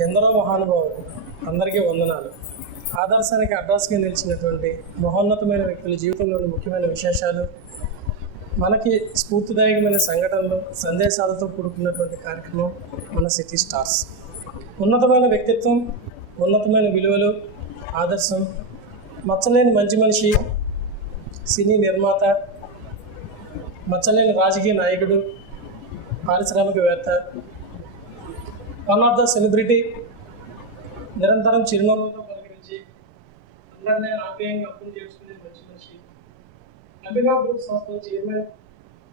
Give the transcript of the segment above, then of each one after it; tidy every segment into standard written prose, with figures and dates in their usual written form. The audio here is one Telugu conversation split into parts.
ఎందరో మహానుభావులు, అందరికీ వందనాలు. ఆదర్శానికి అడ్రస్గా నిలిచినటువంటి మహోన్నతమైన వ్యక్తుల జీవితంలోని ముఖ్యమైన విశేషాలు, మనకి స్ఫూర్తిదాయకమైన సంఘటనలు, సందేశాలతో కూడుకున్నటువంటి కార్యక్రమం మన సిటీ స్టార్స్. ఉన్నతమైన వ్యక్తిత్వం, ఉన్నతమైన విలువలు, ఆదర్శం, మచ్చలేని మంచి మనిషి, సినీ నిర్మాత, మచ్చలేని రాజకీయ నాయకుడు, పారిశ్రామికవేత్త, వన్ ఆఫ్ ద సెలబ్రిటీ, నిరంతరం చిరునవ్వులతో పలకరించి అందరినీ ఆప్యాయంగా అర్థం చేసుకునే మంచి మనిషి, అంబికా గ్రూప్ సంస్థ చైర్మన్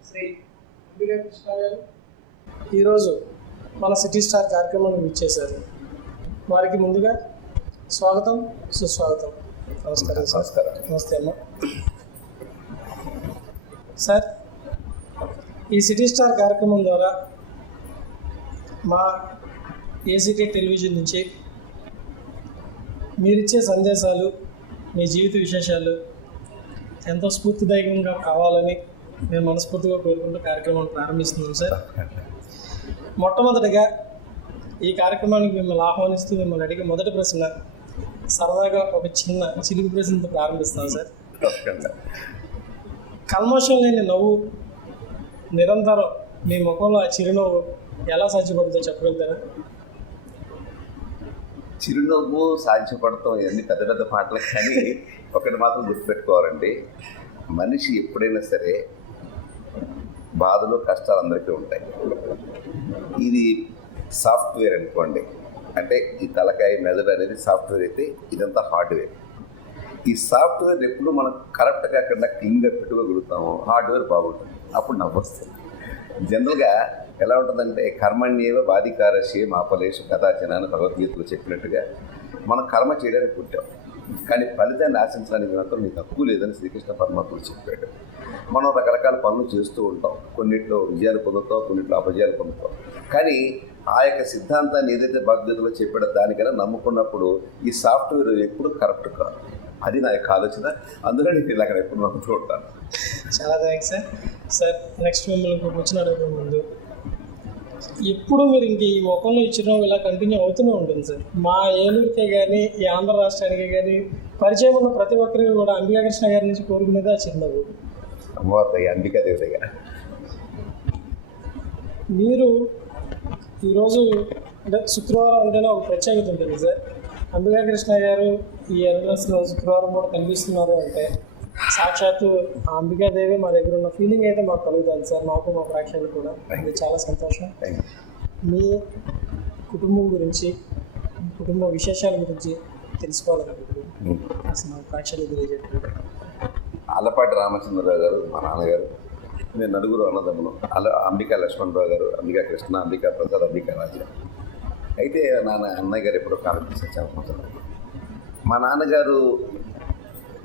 శ్రీ అంబికా కృష్ణ గారు ఈరోజు మన సిటీ స్టార్ కార్యక్రమాన్ని ఇచ్చేశారు. వారికి ముందుగా స్వాగతం, సుస్వాగతం. నమస్కారం. నమస్కారం. నమస్తే అమ్మ. సార్, ఈ సిటీ స్టార్ కార్యక్రమం ద్వారా మా ఏసీటీ టెలివిజన్ నుంచి మీరిచ్చే సందేశాలు, మీ జీవిత విశేషాలు ఎంతో స్ఫూర్తిదాయకంగా కావాలని మేము మనస్ఫూర్తిగా కోరుకుంటూ కార్యక్రమాన్ని ప్రారంభిస్తున్నాం సార్. మొట్టమొదటిగా ఈ కార్యక్రమానికి మిమ్మల్ని ఆహ్వానిస్తూ మిమ్మల్ని అడిగే మొదటి ప్రశ్న సరదాగా ఒక చిన్న చిలుగు ప్రశ్నతో ప్రారంభిస్తాం సార్. కల్మషం లేని నవ్వు, నిరంతరం మీ ముఖంలో ఆ చిరునవ్వు ఎలా సాధ్యపడుతుందో చెప్పగలుగుతారా? చిరునవ్వు సాధ్యపడతాం ఇవన్నీ పెద్ద పెద్ద మాటలు, కానీ ఒకటి మాత్రం గుర్తుపెట్టుకోవాలండి. మనిషి ఎప్పుడైనా సరే బాధలు, కష్టాలు అందరికీ ఉంటాయి. ఇది సాఫ్ట్వేర్ అనుకోండి, అంటే ఈ తలకాయ మెదడు అనేది సాఫ్ట్వేర్ అయితే ఇదంతా హార్డ్వేర్. ఈ సాఫ్ట్వేర్ ఎప్పుడు మనం కరెక్ట్గా అక్కడ క్లీన్గా పెట్టుకోగలుగుతామో హార్డ్వేర్ బాగుంటుంది, అప్పుడు నవ్వొస్తుంది. జనరల్గా ఎలా ఉంటుందంటే కర్మణ్యేవ బాధికారశే మాపలేషు కథాచన అని భగవద్గీతలో చెప్పినట్టుగా మనం కర్మ చేయడానికి పుట్టాం, కానీ ఫలితాన్ని ఆశించడానికి మాత్రం నీకు హక్కు లేదని శ్రీకృష్ణ పరమాత్ముడు చెప్పాడు. మనం రకరకాల పనులు చేస్తూ ఉంటాం, కొన్నిట్లో విజయాలు పొందుతాం, కొన్నిట్లో అపజయాలు పొందుతాం. కానీ ఆ యొక్క సిద్ధాంతాన్ని ఏదైతే భగవద్గీతలో చెప్పాడో దానికైనా నమ్ముకున్నప్పుడు ఈ సాఫ్ట్వేర్ ఎప్పుడు కరెక్ట్ కాదు. అది నా యొక్క ఆలోచన, అందులో నేను ఇలా ఎప్పుడు నమ్ముతూ ఉంటాను. చాలా థ్యాంక్స్ సార్. సార్, నెక్స్ట్ మిమ్మల్ని ఇంకొక వచ్చిన అడగ ముందు, ఎప్పుడు మీరు ఇంక ఈ ముఖంలో ఇచ్చిన ఇలా కంటిన్యూ అవుతూనే ఉంటుంది సార్. మా ఏలూరుకే కానీ, ఈ ఆంధ్ర రాష్ట్రానికి కానీ పరిచయం ఉన్న ప్రతి ఒక్కరికి కూడా అంబికా కృష్ణ గారి నుంచి కోరుకునేది ఆ చిరునవ్వు. అమ్మవారి అంబికాదేవి. మీరు ఈరోజు అంటే శుక్రవారం అంటేనే ఒక ప్రత్యేకత ఉంటుంది సార్. అంబికా కృష్ణ గారు ఈ ఎర్రస్లో శుక్రవారం కూడా కనిపిస్తున్నారు అంటే సాక్షాత్తు అంబికాదేవి మా దగ్గర ఉన్న ఫీలింగ్ అయితే మాకు కలుగుతుంది సార్, మాకు మా ప్రేక్షకులు కూడా. ఇది చాలా సంతోషం. మీ కుటుంబం గురించి, కుటుంబ విశేషాల గురించి తెలుసుకోవాలనుకుంటున్నాను. అసలు మా ప్రేక్షకులు తెలియజేయండి. ఆలపాటి రామచంద్రరావు గారు మా నాన్నగారు, నేను నలుగురు అన్నదమ్ములు. అంబికా లక్ష్మణరావు గారు, అంబికా కృష్ణ, అంబికా ప్రసాద్, అంబికా రాజా. అయితే అన్నయ్య గారు ఎప్పుడో కాలం. మా నాన్నగారు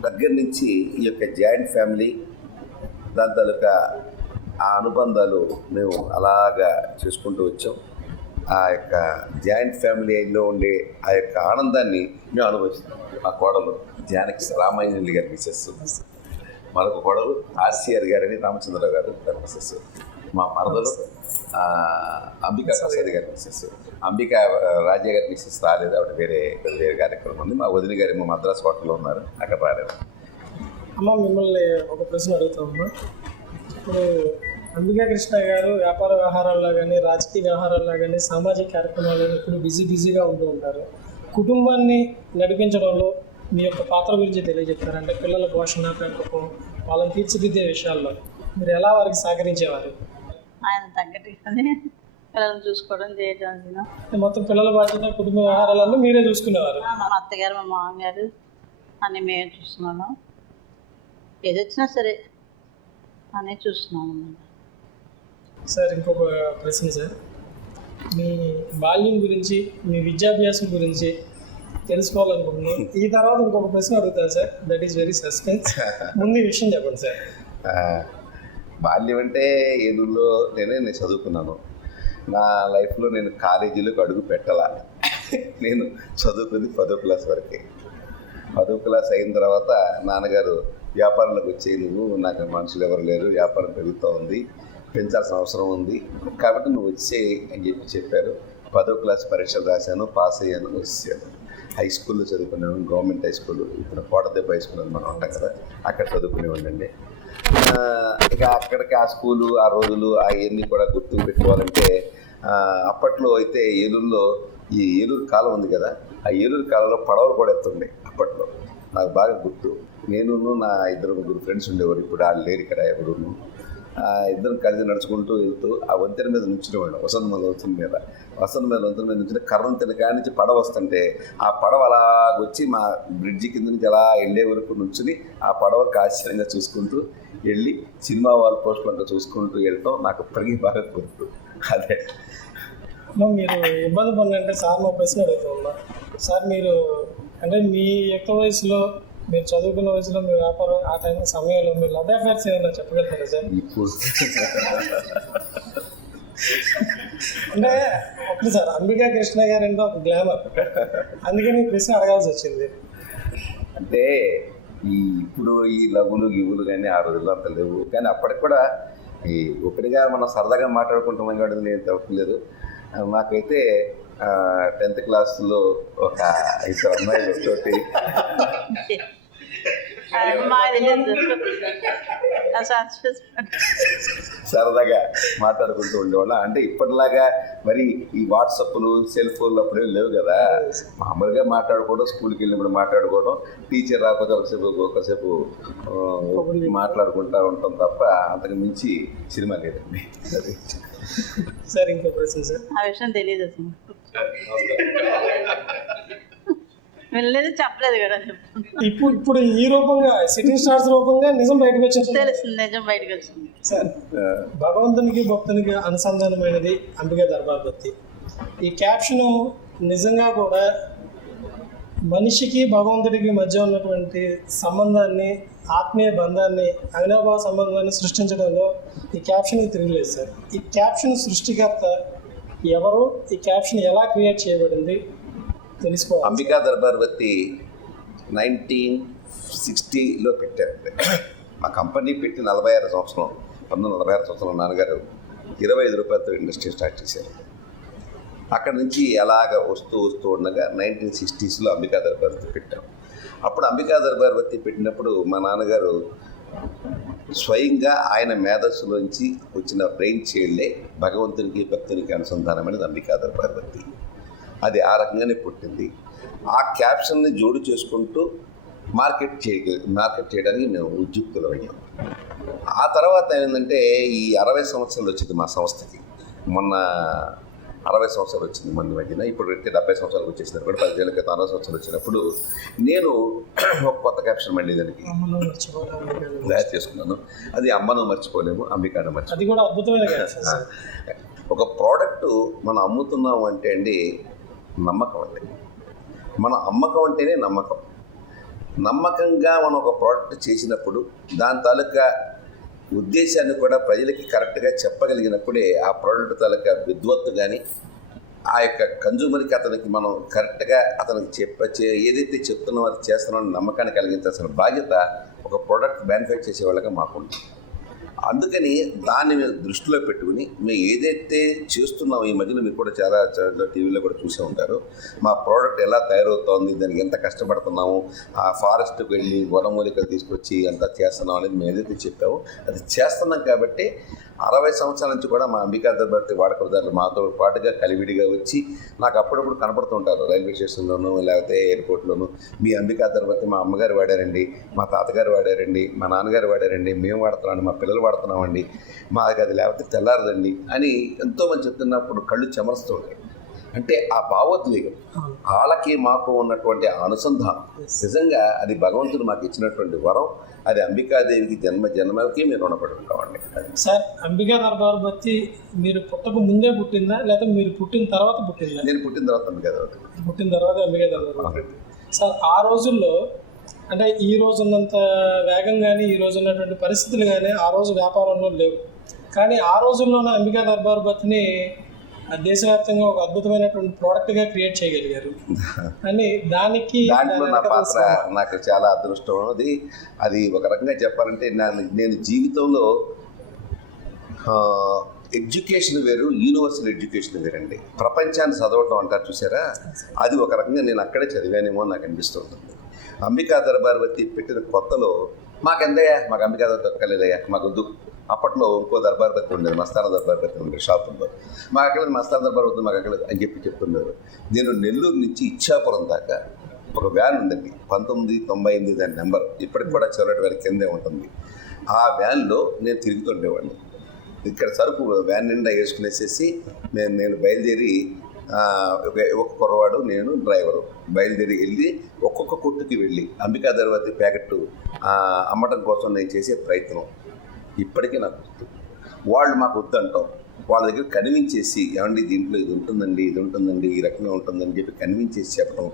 దగ్గర నుంచి ఈ యొక్క జాయింట్ ఫ్యామిలీ, దాని తాలూకా ఆ అనుబంధాలు మేము అలాగా చేసుకుంటూ వచ్చాం. ఆ యొక్క జాయింట్ ఫ్యామిలీలో ఉండే ఆ యొక్క ఆనందాన్ని మేము అనుభవిస్తాం. మా కోడలు జానకి రామాయణులు గారి మిసెస్, మరొక కోడలు ఆర్సీఆర్ గారని రామచంద్రరావు గారు గారి మిసెస్, మా మరదలు అంబికా ప్రసాద్ గారి మిసెస్, అంబికా రాజా గారి మిసెస్ రాలేదు, ఆవిడ వేరే కార్యక్రమం ఉంది. మా వదిన గారు మా మద్రాస్ హోటల్లో ఉన్నారు, అక్కడ రాలేదు. అమ్మ, మిమ్మల్ని ఒక ప్రశ్న అడుగుతామమ్మా. ఇప్పుడు అంబికా కృష్ణ గారు వ్యాపార వ్యవహారాల్లో కానీ, రాజకీయ వ్యవహారాల్లో కానీ, సామాజిక కార్యక్రమాల్లో ఇప్పుడు బిజీగా ఉంటూ ఉంటారు. కుటుంబాన్ని నడిపించడంలో మీ యొక్క పాత్ర గురించి తెలియజెప్తారు. అంటే పిల్లల పోషణ, పెంపకం, వాళ్ళని తీర్చిదిద్దే విషయాల్లో మీరు ఎలా వారికి సహకరించేవారు? ఆయన తగ్గట్టుగానే పిల్లల్ని చూసుకోవడం, చేయడం. మొత్తం పిల్లల బాధ్యత, కుటుంబ వ్యవహారాలన్నీ మీరే చూసుకునేవారు? మా అత్తగారు, మా మామగారు అన్నీ మేమే చూస్తున్నాను. ఏది వచ్చినా సరే అన్నీ చూస్తున్నాను అన్నమాట. సార్, ఇంకొక ప్రశ్న సార్. మీ బాల్యం గురించి, మీ విద్యాభ్యాసం గురించి తెలుసుకోవాలనుకుంటున్నాను. ఈ తర్వాత ఇంకొక ప్రశ్న అడుగుతాను sir, that is very suspense. ముందు ఈ విషయం చెప్పండి సార్. బాల్యం అంటే ఏలూరులో నేను చదువుకున్నాను. నా లైఫ్లో నేను కాలేజీలోకి అడుగు పెట్టాల. నేను చదువుకుంది 10వ క్లాస్ వరకే. 10వ క్లాస్ అయిన తర్వాత నాన్నగారు వ్యాపారంలోకి వచ్చేయి, నువ్వు నాకు మనుషులు ఎవరు లేరు, వ్యాపారం పెరుగుతూ ఉంది, పెంచాల్సిన అవసరం ఉంది, కాబట్టి నువ్వు వచ్చేయి అని చెప్పారు. 10వ క్లాస్ పరీక్షలు రాశాను, పాస్ అయ్యాను, వచ్చాను. హై స్కూల్లో చదువుకున్నాను, గవర్నమెంట్ హై స్కూల్, ఇప్పుడు కోటదెబ్బ హై స్కూల్ అని మనం ఉంటాం కదా, అక్కడ చదువుకునేవాడినండి. ఇక అక్కడికి ఆ స్కూలు, ఆ రోజులు అవన్నీ కూడా గుర్తు పెట్టుకోవాలంటే అప్పట్లో అయితే ఏలూరులో ఈ ఏలూరు కాలం ఉంది కదా, ఆ ఏలూరు కాలంలో పడవలు కూడా ఎత్తుండే అప్పట్లో. నాకు బాగా గుర్తు. నేను నా 2-3 ఫ్రెండ్స్ ఉండేవారు, ఇప్పుడు వాళ్ళు లేరు ఇక్కడ ఎవరును. ఇద్దరం కలిసి నడుచుకుంటూ వెళ్తూ ఆ వంతెన మీద నుంచునేవాళ్ళం, వసంతమల వంతెన మీద నుంచుని కర్రంతెన కాడి నుంచి పడవ వస్తుంటే ఆ పడవ అలాగొచ్చి మా బ్రిడ్జి కింద నుంచి అలా వెళ్ళే వరకు నుంచుని ఆ పడవకు ఆశ్చర్యంగా చూసుకుంటూ వెళ్ళి సినిమా వాల్ పోస్టులు అంతా చూసుకుంటూ వెళ్ళటం నాకు ఇప్పటికీ బాగా గుర్తు. అదే మీరు ఇబ్బంది పడినంటే సార్ మా ప్రశ్న అడుగుతున్నా. సార్ మీరు అంటే మీ యొక్క వయసులో, మీరు చదువుకున్న వయసులో, మీ వ్యాపారం ఆ టైం సమయంలో మీరు లవ్ అఫైర్స్ ఏమైనా చెప్పగలుగుతారా సార్? ఇప్పుడు అంటే ఒకటి సార్, అంబికా కృష్ణ గారు అంటే ఒక గ్లామర్, అందుకని ఈ ప్రశ్న అడగాల్సి వచ్చింది. అంటే ఇప్పుడు ఈ లవ్వులు గివ్వులు కానీ ఆ రోజుల్లో అంత లేవు, కానీ అప్పటికి కూడా ఈ ఒకటిగా మనం సరదాగా మాట్లాడుకుంటున్నాం కాబట్టి నేను తప్పలేదు. మాకైతే 10th క్లాస్లో ఒక 5 అమ్మాయిలతోటి సరదాగా మాట్లాడుకుంటూ ఉండేవాళ్ళం. అంటే ఇప్పటిలాగా మరి ఈ వాట్సాప్లు, సెల్ ఫోన్లు అప్పుడేం లేవు కదా. మామూలుగా మాట్లాడుకోవడం, స్కూల్కి వెళ్ళినప్పుడు మాట్లాడుకోవడం, టీచర్ రాకపోతే ఒకసేపు మాట్లాడుకుంటూ ఉంటాం తప్ప అంతకు మించి సినిమా లేదండి. సార్ ఇంకో ప్రశ్న సార్. ఆ విషయం తెలియదు అసలు, వెళ్ళలేదు, చెప్పలేదు కదా. ఇప్పుడు ఈ రూపంగా సిటీ స్టార్స్ రూపంగా నిజం బయటకు వచ్చింది, తెలుస్తుంది, నిజం బయటకు వచ్చింది. సార్, భగవంతునికి భక్తునికి అనుసంధానమైనది అంబికా దర్బార్ బత్తి. ఈ క్యాప్షన్ నిజంగా కూడా మనిషికి భగవంతుడికి మధ్య ఉన్నటువంటి సంబంధాన్ని, ఆత్మీయ బంధాన్ని, అవినాభావ సంబంధాన్ని సృష్టించడంలో ఈ క్యాప్షన్కి తిరగలేదు సార్. ఈ క్యాప్షన్ సృష్టికర్త ఎవరు, ఈ క్యాప్షన్ ఎలా క్రియేట్ చేయబడింది తెలుసుకోవాలి. అంబికా దర్బార్ బత్తి 1960లో పెట్టారండి. మా కంపెనీ పెట్టి 46 సంవత్సరం, 1946 సంవత్సరం నాన్నగారు 25 రూపాయలతో ఇండస్ట్రీ స్టార్ట్ చేశారు. అక్కడి నుంచి అలాగ వస్తూ ఉండగా 1960స్లో అంబికా దర్బార్ బత్తి పెట్టాం. అప్పుడు అంబికా దర్బార్ బత్తి పెట్టినప్పుడు మా నాన్నగారు స్వయంగా ఆయన మేధస్సులోంచి వచ్చిన బ్రెయిన్ చైల్డే భగవంతునికి భక్తునికి అనుసంధానం అనేది అంబికా దర్బార్ బత్తి. అది ఆ రకంగానే పుట్టింది. ఆ క్యాప్షన్ని జోడు చేసుకుంటూ మార్కెట్ చేయడానికి మేము ఉద్యుక్తులమయ్యాం. ఆ తర్వాత ఏంటంటే ఈ 60 సంవత్సరాలు వచ్చింది మా సంస్థకి. మొన్న 60 సంవత్సరాలు వచ్చింది మొన్న మధ్యన. ఇప్పుడు 70 సంవత్సరాలు వచ్చేసినప్పుడు కూడా 10 ఏళ్ళ క్రితం 60 సంవత్సరాలు వచ్చినప్పుడు నేను ఒక కొత్త క్యాప్షన్ మళ్ళీ దానికి తయారు చేసుకున్నాను. అది అమ్మను మర్చిపోలేము, అంబికాను మర్చిపోలేము. అది కూడా అద్భుతమైన క్యాప్షన్ సార్. ఒక ప్రోడక్ట్ మనం అమ్ముతున్నాము అంటే అండి నమ్మకం అండి. మన అమ్మకం అంటేనే నమ్మకం. నమ్మకంగా మనం ఒక ప్రోడక్ట్ చేసినప్పుడు దాని తాలూకా ఉద్దేశాన్ని కూడా ప్రజలకి కరెక్ట్గా చెప్పగలిగినప్పుడే ఆ ప్రోడక్ట్ తాలూకా విద్వత్తు కానీ ఆ యొక్క కన్జ్యూమర్కి అతనికి మనం కరెక్ట్గా అతనికి ఏదైతే చెప్తున్నామో అది చేస్తున్నామో నమ్మకాన్ని కలిగించాల్సిన బాధ్యత ఒక ప్రోడక్ట్ మ్యానుఫ్యాక్చర్ చేసే వాళ్ళగా మాకుంది. అందుకని దాన్ని మేము దృష్టిలో పెట్టుకుని మేము ఏదైతే చేస్తున్నామో, ఈ మధ్యలో మీరు కూడా చాలా టీవీలో కూడా చూసే ఉంటారు, మా ప్రోడక్ట్ ఎలా తయారవుతోంది, దానికి ఎంత కష్టపడుతున్నాము, ఆ ఫారెస్ట్కి వెళ్ళి వనమూలికలు తీసుకొచ్చి ఎంత చేస్తున్నాం అనేది మేము ఏదైతే చెప్పామో అది చేస్తున్నాం. కాబట్టి 60 సంవత్సరాల నుంచి కూడా మా అంబికా దర్బార్ వాడకదారులు మాతో పాటుగా కలివిడిగా వచ్చి నాకు అప్పుడప్పుడు కనపడుతుంటారు రైల్వే స్టేషన్లోనూ లేకపోతే ఎయిర్పోర్ట్లోనూ. మీ అంబికా దర్బార్ మా అమ్మగారు వాడారండి, మా తాతగారు వాడారండి, మా నాన్నగారు వాడారండి, మేము వాడుతున్నామండి, మా పిల్లలు వాడుతున్నామండి, మాకు అది లేకపోతే తెల్లారదండి అని ఎంతోమంది చెప్తున్నప్పుడు కళ్ళు చెమరుస్తుంటాయి. అంటే ఆ భావోద్వేగం, వాళ్ళకి మాకు ఉన్నటువంటి అనుసంధానం నిజంగా అది భగవంతుడు మాకు ఇచ్చినటువంటి వరం. అది అంబికాదేవికి జన్మకి మేము రుణపడి ఉంటామండి. సార్, అంబికా దర్బార్ బత్తి మీరు పుట్టక ముందే పుట్టిందా లేకపోతే మీరు పుట్టిన తర్వాత పుట్టిందా? నేను పుట్టిన తర్వాత అంబికా దర్బార్, పుట్టిన తర్వాత అంబికా దర్బార్. సార్, ఆ రోజుల్లో అంటే ఈ రోజు ఉన్నంత వేగం కానీ ఈ రోజు ఉన్నటువంటి పరిస్థితులు కానీ ఆ రోజు వ్యాపారంలో లేవు. కానీ ఆ రోజుల్లోనే అంబికా దర్బార్ బత్తిని దేశవ్యాప్తంగా ఒక అద్భుతమైనటువంటి ప్రోడక్ట్గా క్రియేట్ చేయగలిగారు అని దాంట్లో నా పాత్ర నాకు చాలా అదృష్టం. అది ఒక రకంగా చెప్పాలంటే నేను జీవితంలో ఎడ్యుకేషన్ వేరు, యూనివర్సల్ ఎడ్యుకేషన్ వేరండి. ప్రపంచాన్ని చదవటం అంటారు చూసారా, అది ఒక రకంగా నేను అక్కడే చదివానేమో అని నాకు అనిపిస్తుంటుంది. అంబికా దర్బార్ వచ్చి పెట్టిన కొత్తలో మాకెందయ్యా, మాకు అంబికా దర్బార్ తొక్కలేదయ్యా, మాకు వద్దు. అప్పట్లో ఇంకో దర్బార్ బత్తి ఉండేది, మస్తాన దర్బార్ బత్తి ఉండేది షాపుల్లో. మాకు అక్కడ మస్తాన దర్బార్ వద్దు, మాకు అక్కడ అని చెప్తున్నారు. నేను నెల్లూరు నుంచి ఇచ్చాపురం దాకా ఒక వ్యాన్ ఉందండి, 1998 దాని నెంబర్, ఇప్పటికి కూడా చివరి వారి కిందే ఉంటుంది. ఆ వ్యాన్లో నేను తిరుగుతుండేవాడిని. ఇక్కడ సరుకు వ్యాన్ నిండా వేసుకునేసేసి నేను బయలుదేరి, ఒక కుర్రవాడు నేను డ్రైవరు బయలుదేరి వెళ్ళి ఒక్కొక్క కొట్టుకి వెళ్ళి అంబికా దర్బార్ ప్యాకెట్ అమ్మటం కోసం నేను చేసే ప్రయత్నం ఇప్పటికీ నాకు గుర్తు. వాళ్ళు మాకు వద్దంటాం, వాళ్ళ దగ్గర కన్విన్స్ చేసి, ఏమండి దీంట్లో ఇది ఉంటుందండి, ఇది ఉంటుందండి, ఈ రకంగా ఉంటుందని చెప్పి కన్విన్స్ చేసి చెప్పడం,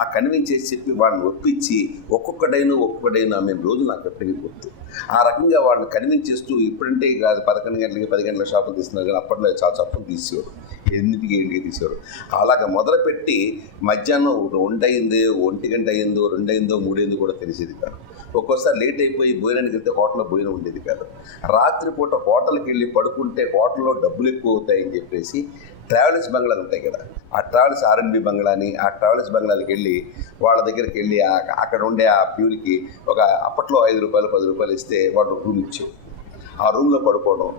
ఆ కన్విన్స్ చేసి చెప్పి వాళ్ళని ఒప్పించి ఒక్కొక్కడైనా మేము రోజు నాకు ఎప్పటికీ గుర్తు. ఆ రకంగా వాళ్ళని కన్విన్స్ చేస్తూ, ఇప్పుడంటే కాదు 11 గంటలకి 10 గంటల షాపులు తీస్తున్నారు, కానీ అప్పట్లో చాలా చప్పులు తీసేవారు, 8కి తీసేవారు. అలాగ మొదలుపెట్టి మధ్యాహ్నం 2 అయిందో, 1 గంట అయిందో, 2 అయిందో, 3 అయిందో కూడా తెలిసేది కాదు. ఒక్కోసారి లేట్ అయిపోయి భోజనానికి వెళ్తే హోటల్లో భోజనం ఉండేది కాదు. రాత్రిపూట హోటల్కి వెళ్ళి పడుకుంటే హోటల్లో డబ్బులు ఎక్కువ అవుతాయని చెప్పేసి ట్రావెల్స్ బంగ్లాలు ఉంటాయి కదా, ఆ ట్రావెల్స్ R&B బంగ్లాని, ఆ ట్రావెల్స్ బంగ్లాలకి వెళ్ళి వాళ్ళ దగ్గరికి వెళ్ళి అక్కడ ఉండే ఆ ప్యూర్కి ఒక అప్పట్లో 5 రూపాయలు 10 రూపాయలు ఇస్తే వాడు రూమ్ ఇచ్చావు. ఆ రూమ్లో పడుకోవడం,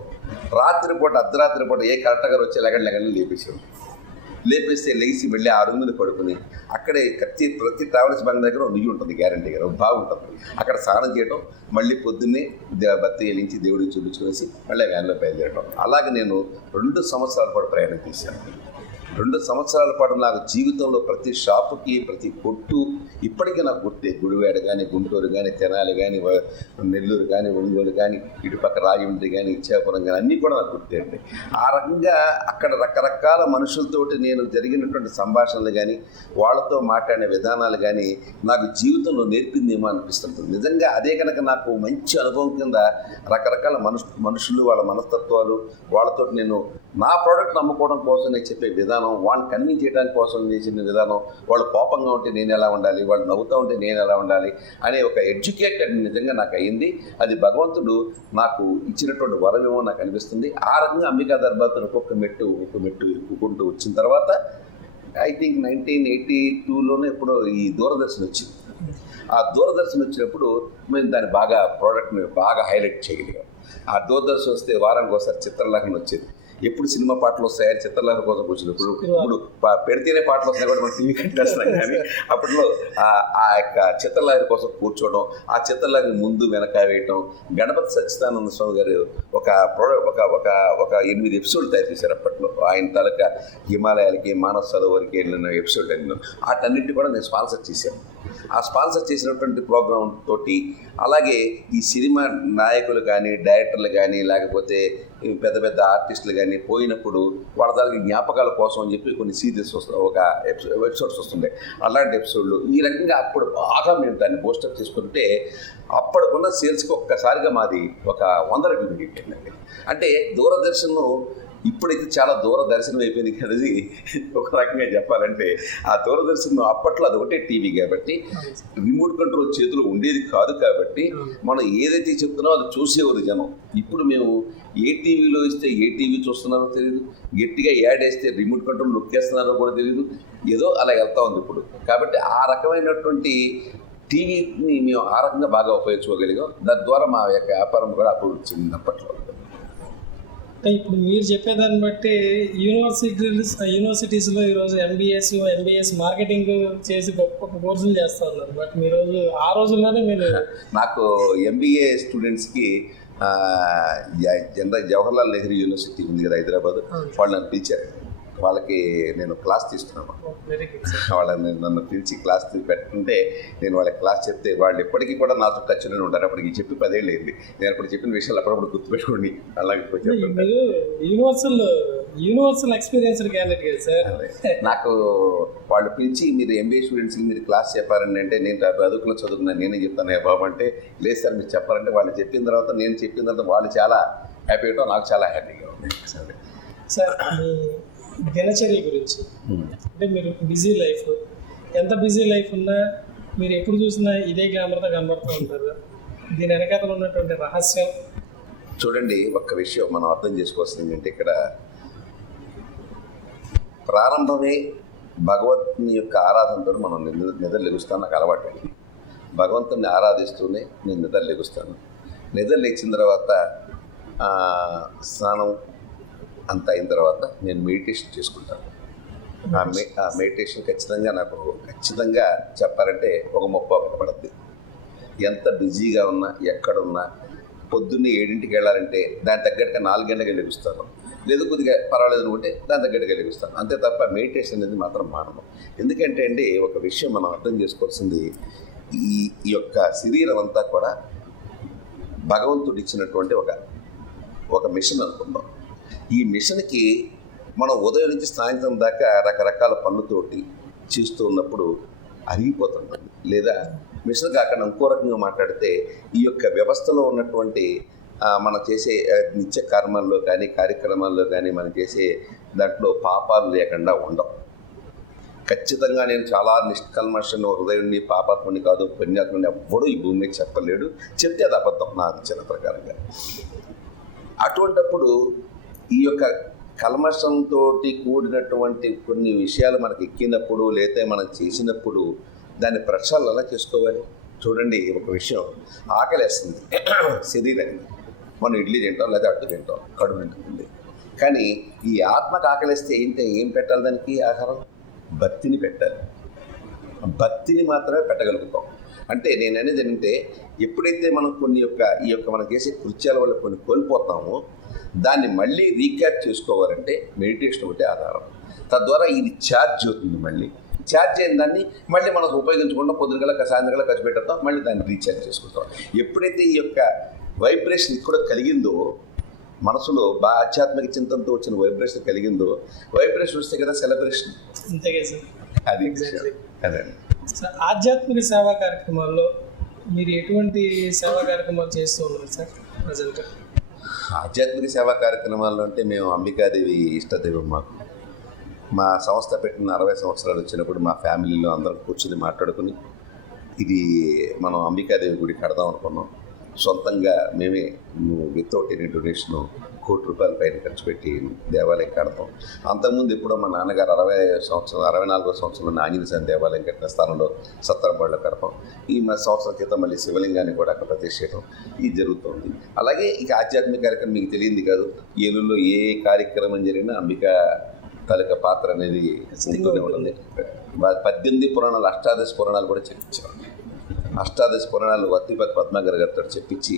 రాత్రిపూట అర్ధరాత్రి పూట ఏ కరెక్ట్ గారు వచ్చే లెగండి లేపేసాడు. లేపేస్తే లేచి వెళ్ళి ఆ రూమ్ మీద పడుకుని అక్కడే ప్రతి ట్రావెల్స్ బంక్ దగ్గర నుయ్యి ఉంటుంది, గ్యారంటీగా బాగుంటుంది. అక్కడ స్నానం చేయడం, మళ్ళీ పొద్దున్నే బత్తి వెలించి దేవుడికి చూపించుకునేసి మళ్ళీ వ్యాన్లో బయలుదేరడం. అలాగే నేను 2 సంవత్సరాల పాటు ప్రయాణం చేశాను. 2 సంవత్సరాల పాటు నాకు జీవితంలో ప్రతి షాపుకి, ప్రతి కొట్టు ఇప్పటికీ నాకు గుర్తే. గుడివాడ కానీ, గుంటూరు కానీ, తెనాలి కానీ, నెల్లూరు కానీ, ఒంగోలు కానీ, ఇటుపక్క రాజమండ్రి కానీ, ఇచ్చాపురం కానీ, అన్నీ కూడా నాకు గుర్తే అండి. ఆ రకంగా అక్కడ రకరకాల మనుషులతోటి నేను జరిగినటువంటి సంభాషణలు కానీ, వాళ్ళతో మాట్లాడిన విధానాలు కానీ నాకు జీవితంలో నేర్పిందేమో అనిపిస్తుంటుంది. నిజంగా అదే కనుక నాకు మంచి అనుభవం కింద రకరకాల మనుషులు, వాళ్ళ మనస్తత్వాలు, వాళ్ళతో నేను నా ప్రోడక్ట్ అమ్ముకోవడం కోసం నేను చెప్పే విధానం, వాళ్ళని కన్విన్స్ చేయడానికి కోసం చేసిన విధానం, వాళ్ళు కోపంగా ఉంటే నేను ఎలా ఉండాలి, వాళ్ళు నవ్వుతూ ఉంటే నేను ఎలా ఉండాలి అనే ఒక ఎడ్యుకేటెడ్ నిజంగా నాకు అయ్యింది. అది భగవంతుడు నాకు ఇచ్చినటువంటి వరమేమో నాకు అనిపిస్తుంది. ఆ రకంగా అంబికా దర్బార్ ఒక్కొక్క మెట్టు ఎక్కుకుంటూ వచ్చిన తర్వాత ఐ థింక్ 1982లోనే ఎప్పుడో ఈ దూరదర్శన్ వచ్చింది. ఆ దూరదర్శన్ వచ్చినప్పుడు మేము దాన్ని ప్రోడక్ట్ని బాగా హైలైట్ చేయగలిగాం. ఆ దూరదర్శన్ వస్తే వారానికి ఒకసారి చిత్రలేఖన వచ్చేది. ఎప్పుడు సినిమా పాటలు వస్తాయని చిత్రలేఖ కోసం కూర్చున్నప్పుడు, ఇప్పుడు పెడితేనే పాటలు వస్తాయి కూడా మనం టీవీ కట్టేస్తున్నాం, కానీ అప్పట్లో ఆ యొక్క చిత్రలేఖ కోసం కూర్చోవడం, ఆ చిత్రలేఖ ముందు వెనక వేయటం. గణపతి సచ్చిదానంద స్వామి గారు ఒక 8 ఎపిసోడ్లు తయారు చేశారు అప్పట్లో. ఆయన తాలూకా హిమాలయాలకి, మానస సరోవర్కి వెళ్ళిన ఎపిసోడ్ అన్నీ వాటన్నింటి కూడా నేను స్పాన్సర్ చేశాను. ఆ స్పాన్సర్ చేసినటువంటి ప్రోగ్రామ్ తోటి, అలాగే ఈ సినిమా నాయకులు కానీ, డైరెక్టర్లు కానీ, లేకపోతే పెద్ద పెద్ద ఆర్టిస్టులు కానీ పోయినప్పుడు వాళ్ళ దానికి జ్ఞాపకాల కోసం అని చెప్పి కొన్ని సీరియల్స్ ఒక ఎపిసోడ్స్ వస్తుండే. అలాంటి ఎపిసోడ్లు ఈ రకంగా అప్పుడు బాగా మేము దాన్ని బూస్టప్ చేసుకుంటే అప్పటికున్న సేల్స్కి ఒక్కసారిగా మాది ఒక 100 రెట్లు పెరిగిపోయిందండి. అంటే దూరదర్శన్ ఇప్పుడైతే చాలా దూరదర్శనం అయిపోయింది కానీ ఒక రకంగా చెప్పాలంటే ఆ దూరదర్శనం అప్పట్లో అది ఒకటే టీవీ కాబట్టి రిమోట్ కంట్రోల్ చేతిలో ఉండేది కాదు. కాబట్టి మనం ఏదైతే చెప్తున్నామో అది చూసేవారు జనం. ఇప్పుడు మేము ఏ టీవీలో ఇస్తే ఏ టీవీ చూస్తున్నారో తెలియదు, గట్టిగా యాడ్ వేస్తే రిమోట్ కంట్రోల్ నొక్కేస్తున్నారో కూడా తెలియదు, ఏదో అలా వెళ్తా ఉంది ఇప్పుడు. కాబట్టి ఆ రకమైనటువంటి టీవీని మేము ఆ రకంగా బాగా ఉపయోగించుకోగలిగాం. దాని ద్వారా మా యొక్క వ్యాపారం కూడా అభివృద్ధి చెందింది అప్పట్లో. అంటే ఇప్పుడు మీరు చెప్పేదాన్ని బట్టి యూనివర్సిటీస్లో ఈరోజు ఎంబీఎస్ మార్కెటింగ్ చేసి గొప్ప కోర్సులు చేస్తూ ఉన్నారు. బట్ మీరు ఆ రోజుల్లోనే మీరు నాకు ఎంబీఏ స్టూడెంట్స్కి జవహర్లాల్ నెహ్రూ యూనివర్సిటీ ఉంది కదా హైదరాబాద్, వాళ్ళు నన్ను పిలిచారు. వాళ్ళకి నేను క్లాస్ తీసుకున్నాను. వాళ్ళని నన్ను పిలిచి క్లాస్ పెట్టుకుంటే నేను వాళ్ళకి క్లాస్ చెప్తే వాళ్ళు ఎప్పటికీ కూడా నాతో టచ్లోనే ఉంటారు. అప్పటికి చెప్పి 10 ఏళ్ళు అయింది. నేను అప్పుడు చెప్పిన విషయాలు అప్పుడప్పుడు గుర్తుపెట్టుకోండి అలాగే యూనివర్సల్ ఎక్స్పీరియన్స్డ్ క్యాండిడేట్ కదా సార్. నాకు వాళ్ళు పిలిచి మీరు ఎంబీఏ స్టూడెంట్స్కి మీరు క్లాస్ చెప్పారండి అంటే నేను చదువుకున్నాను నేనే చెప్తాను బాబు అంటే, లేదు సార్ మీరు చెప్పారంటే వాళ్ళు చెప్పిన తర్వాత నేను చెప్పిన తర్వాత వాళ్ళు చాలా హ్యాపీ అవడం నాకు చాలా హ్యాపీగా ఉంది. సార్ మీ దినచర్య గురించి, అంటే మీరు బిజీ లైఫ్, ఎంత బిజీ లైఫ్ ఉన్నా మీరు ఎప్పుడు చూసినా ఇదే గ్లామర్తో కనబడుతూ ఉంటారు. దీని వెనకాల ఉన్నటువంటి రహస్యం చూడండి, ఒక్క విషయం మనం అర్థం చేసుకోవాల్సింది ఏంటంటే, ఇక్కడ ప్రారంభమే భగవంతుని యొక్క ఆరాధనతో మనం నిద్ర లెగుస్తాను. నాకు అలవాటు. భగవంతుని ఆరాధిస్తూనే నేను నిద్ర లెగుస్తాను. నిద్ర లేచిన తర్వాత స్నానం అంతా అయిన తర్వాత నేను మెడిటేషన్ చేసుకుంటాను. ఆ మెడిటేషన్ ఖచ్చితంగా చెప్పాలంటే ఒక 30 పడుద్ది. ఎంత బిజీగా ఉన్నా, ఎక్కడున్నా, పొద్దున్నే 7ంటికి వెళ్ళాలంటే దాని తగ్గట్టుగా 4 గంటలకి లెగుస్తాను. లేదు కొద్దిగా పర్వాలేదు అనుకుంటే దాని తగ్గట్టుగా లెగుస్తాను. అంతే తప్ప మెడిటేషన్ అనేది మాత్రం మానము. ఎందుకంటే అండి, ఒక విషయం మనం అర్థం చేసుకోవాల్సింది, ఈ యొక్క శరీరం అంతా కూడా భగవంతుడు ఇచ్చినటువంటి ఒక మిషన్ అనుకుందాం. ఈ మిషన్కి మనం ఉదయం నుంచి సాయంత్రం దాకా రకరకాల పనులతోటి చేస్తూ ఉన్నప్పుడు అరిగిపోతుంటుంది. లేదా మిషన్ కాకుండా ఇంకో రకంగా మాట్లాడితే, ఈ యొక్క వ్యవస్థలో ఉన్నటువంటి మనం చేసే నిత్య కర్మల్లో కానీ, కార్యక్రమాల్లో కానీ, మనం చేసే దాంట్లో పాపాలు లేకుండా ఉండవు. ఖచ్చితంగా నేను చాలా నిష్కల్మషను, హృదయాన్ని, పాపాత్ముని కాదు, పుణ్యాత్ముని ఎవ్వడూ ఈ భూమి మీద చెప్పలేడు. చెప్తే అది అబద్ధం నా చిన్న ప్రకారంగా. అటువంటప్పుడు ఈ యొక్క కల్మషంతో కూడినటువంటి కొన్ని విషయాలు మనకి ఎక్కినప్పుడు, లేతే మనం చేసినప్పుడు దాన్ని ప్రక్షాళన ఎలా చేసుకోవాలి? చూడండి, ఒక విషయం, ఆకలేస్తుంది శరీరానికి. మనం ఇడ్లీ తింటాం, లేదా అట్టు తింటాం, కడుపు నిండుతుంది. కానీ ఈ ఆత్మకు ఆకలిస్తే ఏం పెట్టాలి? దానికి ఆహారం భక్తిని పెట్టాలి. భక్తిని మాత్రమే పెట్టగలుగుతాం. అంటే నేను అనేది ఏంటంటే, ఎప్పుడైతే మనం ఈ యొక్క మనం చేసే కృత్యాల వల్ల కొన్ని కోల్పోతామో, దాన్ని మళ్ళీ రీక్యాప్ చేసుకోవాలంటే మెడిటేషన్ ఒకటే ఆధారం. తద్వారా ఇది ఛార్జ్ అవుతుంది. మళ్ళీ ఛార్జ్ అయిన దాన్ని మళ్ళీ మనం ఉపయోగించకుండా పొద్దుగల సాయంత్రం ఖర్చు పెట్టేస్తాం, మళ్ళీ దాన్ని రీఛార్జ్ చేసుకుంటాం. ఎప్పుడైతే ఈ యొక్క వైబ్రేషన్ ఇక్కడ కలిగిందో, మనసులో ఆధ్యాత్మిక చింతనతో వచ్చిన వైబ్రేషన్ కలిగిందో, వైబ్రేషన్ వస్తే కదా సెలబ్రేషన్. అంతేగా సార్. అది అదే సార్. ఆధ్యాత్మిక సేవా కార్యక్రమాల్లో మీరు ఎటువంటి సేవా కార్యక్రమాలు చేస్తూ ఉన్నారు సార్ ప్రజెంట్? ఆధ్యాత్మిక సేవా కార్యక్రమాల్లో అంటే మేము అంబికాదేవి ఇష్టదైవం. మా సంస్థ పెట్టిన 60 సంవత్సరాలు వచ్చినప్పుడు మా ఫ్యామిలీలో అందరం కూర్చొని మాట్లాడుకుని ఇది మనం అంబికాదేవి గుడి కడదాం అనుకున్నాం. సొంతంగా మేమే వితౌట్ ఎనీ డొనేషను ₹1,00,00,000 పైన ఖర్చు పెట్టి దేవాలయం కడతాం. అంతకుముందు ఎప్పుడో మా నాన్నగారు 64వ సంవత్సరంలో ఆంజనేయ స్వామి దేవాలయం కట్టిన స్థానంలో సత్తరపాడులో కడతాం. ఈ సంవత్సరం క్రితం మళ్ళీ శివలింగాన్ని కూడా అక్కడ ప్రతిష్ఠ చేయడం ఇది జరుగుతుంది. అలాగే ఇక ఆధ్యాత్మిక కార్యక్రమం మీకు తెలియంది కాదు. ఏలూరులో ఏ కార్యక్రమం జరిగినా అంబికా తాలూకా పాత్ర అనేది ఉంటూనే ఉంటుంది. 18 పురాణాలు, అష్టాదశ పురాణాలు కూడా చెప్పించాం. అష్టాదశ పురాణాలు వత్తిపతి పద్మాగర్ గారితో చెప్పించి